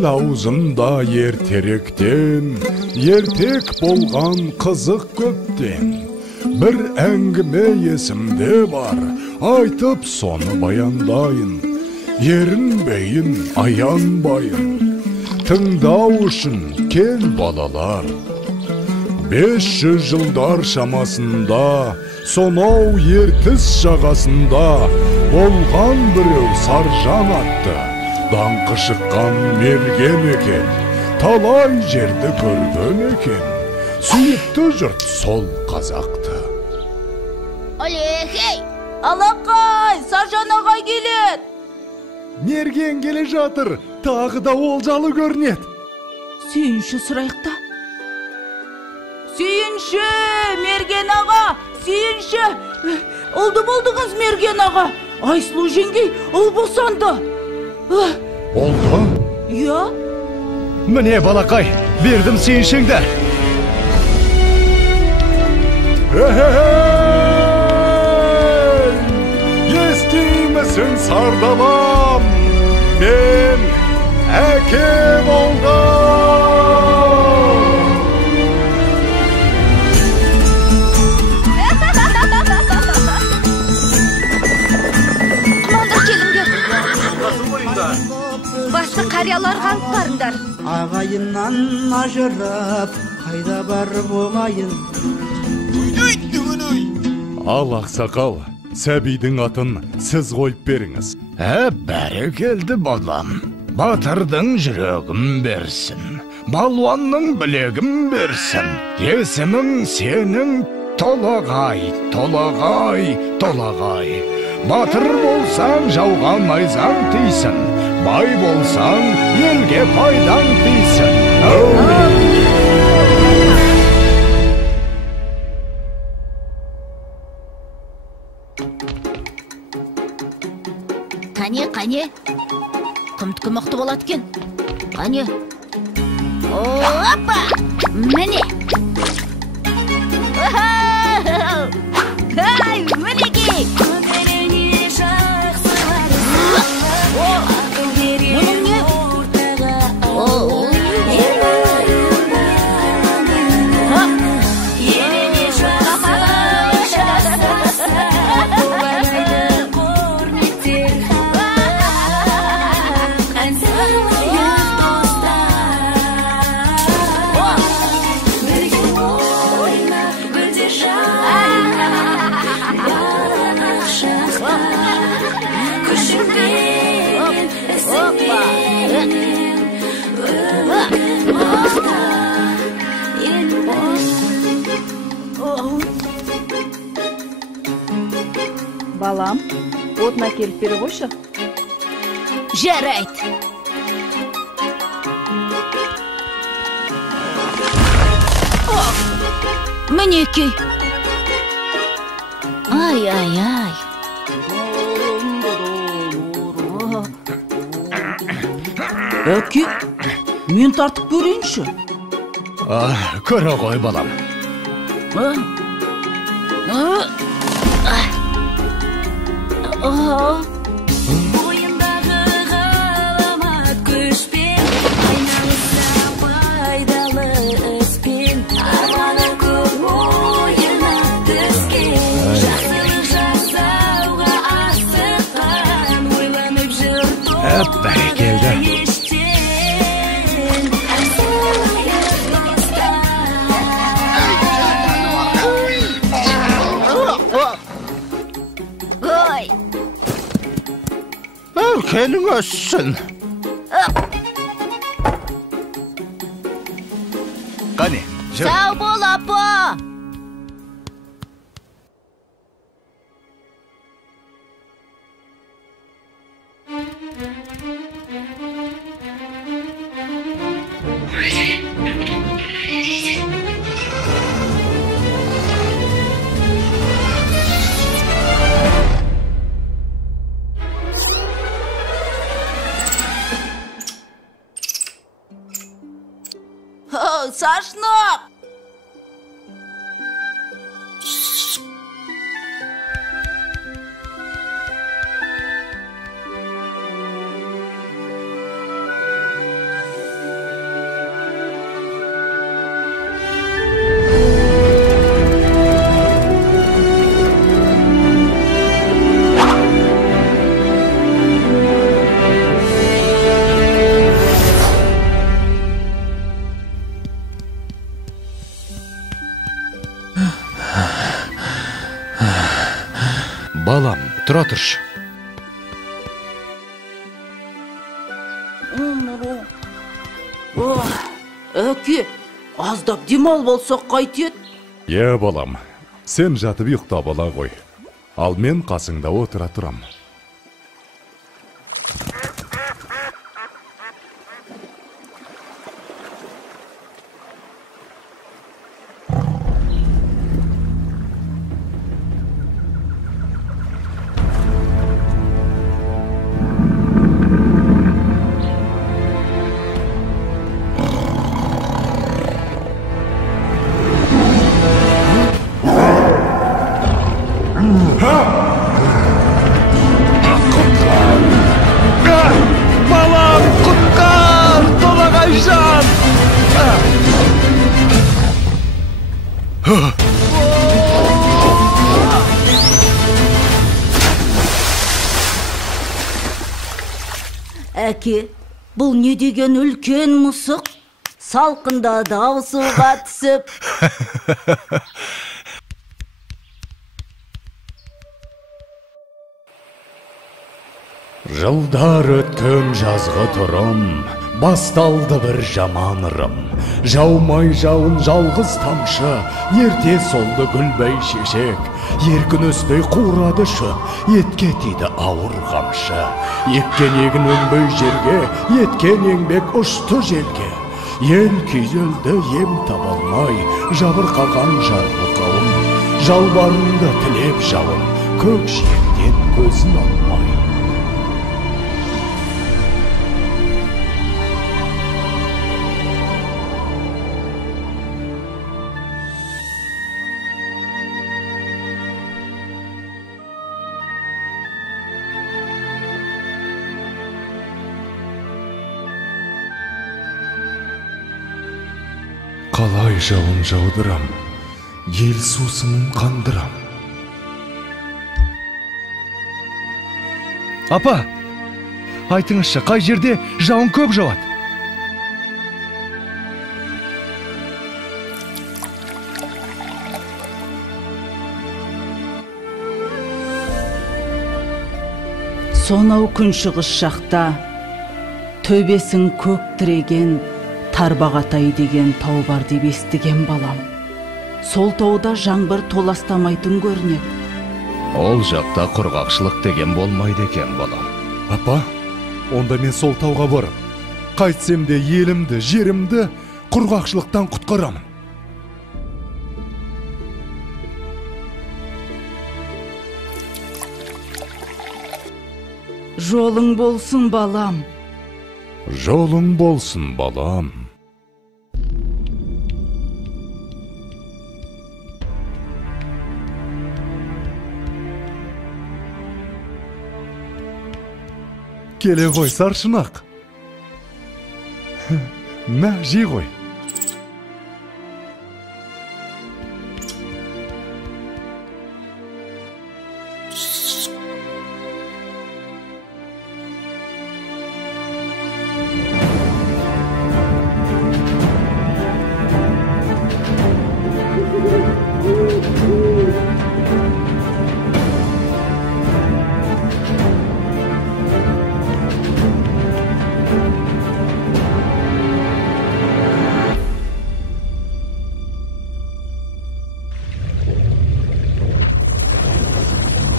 Ел аузында ертеректен, ертек болған қызық көптен. Bir әңгіме есімде бар, айтып соны баяндайын. Ерінбейін, аянбайын, тыңдау үшін кел балалар. 500 жылдар шамасында, сонау ертіс жағасында болған біреу Саржан атты. Даңқы шыққан мерген екен, талай жерді көрген екен. Сүйікті жұрт сол қазақты. Алехей! Алақай! Саржан ағай келеді! Мерген келе жатыр, тағы да олжалы көрінеді. Сүйінші сұрайықта. Сүйінші, Мерген аға! Сүйінші! Oldu болдыңыз, Мерген аға! Айсұлу жеңгей, ұл босанды. Oldu? Я? Міне, балақай, бердім сүйіншіңді. Естимісің сардаlam, мен әке болдым. Маңдар келіңдер. Басты қариялар қалып барыңдар. Ағайыннан ажырап, қайда бар болайын. Ал ақсақал, сәбидің атын сіз қойып беріңіз. Бәрі келді балам. Батырдың жүрегім берсін, балуанның білегім берсін. Есімің сенің Толағай, Толағай, Толағай. Батыр болсаң жауға найзаң тисін, бай болсаң елге пайдаң тисін. Қане, құмтқы мықты болады кен. Қане. Опа! Міне! Ай, мінекей! Мұның не? Балам, отына келіп бері қойшы. Жарайды. Мінекей. Ай. Әке, мен тартып көрейінші. Көре ғой балам. Бойындағы ғаламат күшпен, айналыса пайдалы іспен, арманы көп ойына түскен, жақсылық жасауға асыққан, ойланып жүр Бәрі келді. Келің өссін. Қане, жүр. Сау бол, апа! Сашнақ! Балам, тұра тұршы. Әке, аздап демал болсақ қайтет? Балам, сен жатып ұйықтап ала ғой. Ал мен қасыңда отыра тұрам. Балам, құтқар! Толағайжан! Әке, бұл не деген үлкен мұсық? Салқында дау суға түсіп. Жылдар өткен жазғы тұрым, басталды бір жаман ырым. Жаумай жауын жалғыз тамшы, ерте солды гүлбей шешек. Еркін өспей қурады шөп, етке тиді ауыр қамшы. Еккен егін өнбей жерге, еткен еңбек ұшты желге. Ел күйзелді ем табалмай, жабырқаған жарғы қауым. Жалбарынды тілеп жауын, көк жиектен көзін алмай. Қалай жауын жаудырам, ел сусынын қандырам. Апа, айтыңызшы, қай жерде жауын көп жауады? Сонау күншығыс жақта, төбесін көк тіреген Тарбағатай деген тау бар деп естіген балам. Сол тауда жаңбыр толастамайтын көрінеді. Ол жақта құрғақшылық деген болмайды екен, балам. Апа, онда мен сол тауға барып, қайтсем де елімді, жерімді құрғақшылықтан құтқарамын. Жолың болсын, балам. Жолың болсын, балам. Келе ғой, саршынақ. Мә, жей ғой.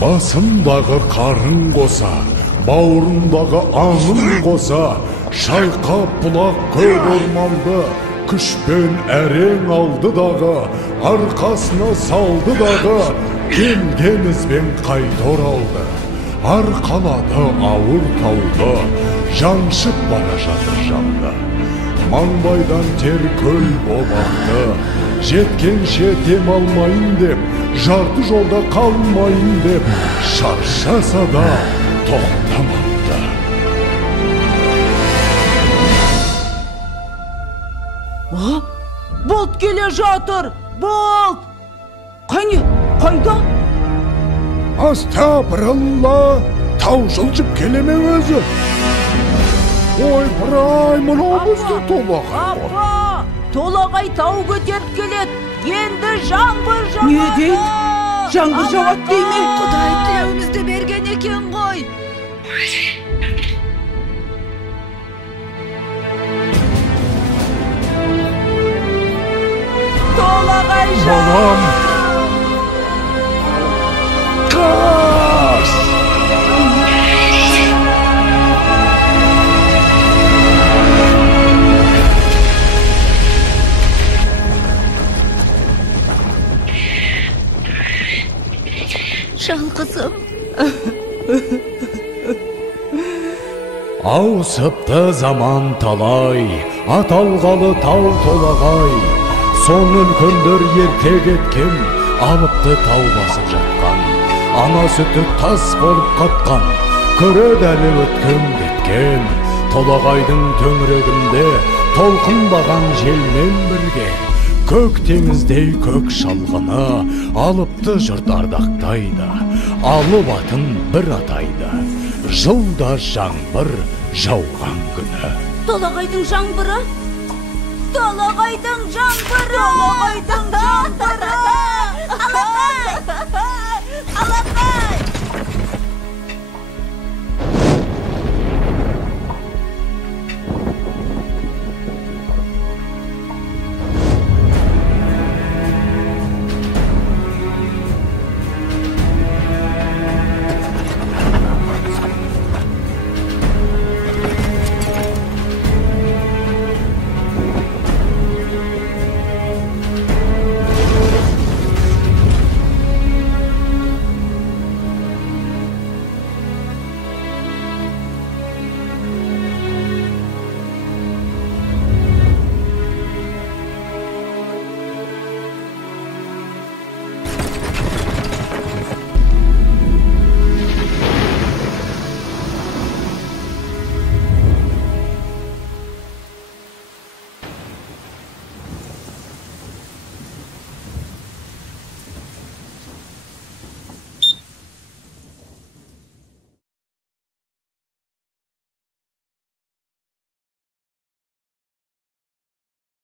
Басымдағы қарын қоса, бауырымдағы аңым қоса, шайқап бұлақ көк орманды, күшпен әрең алды дағы, арқасына салды дағы, келген ізбен қайта оралды. Арқалады ауыр тауды, жаншып бара жатыр жанды. Маңбайдан тер көл болақты, жеткенше дем алмайын деп, жарты жолда қалмайын деп, шаршаса да тоқтамапты. Болт келе жатыр, болт! Қане, қайда? Астапыралла, тау жылжып келеме өзі. Ой, бірай, мұнау бізді толағай ғой. Апа, толағай тау көтеріп келеді. Енді жаңбыр жауады. Не дейді? жаңбыр жауат дейме? Құдай тілеуімізді берген екен ғой. Толағай Балам! Қаш! Жалғызым. Ауысыпты заман талай, аталғалы тау толағай. Сон үлкендер ерте кеткен, алыпты тау басып жатқан. Ана сүті тас болып қатқан, көреді әлі өткен кеткен. Толағайдың төңірегінде толқынбаған желмен бірге. Көк теңіздей көк шалғыны алыпты жұрт ардақтайды. Алып атын бір атайды, жылда жаңбыр жауған күні. Толағайдың жаңбыры. Толағайдың жаңбыры. Толағайдың жаңбыры.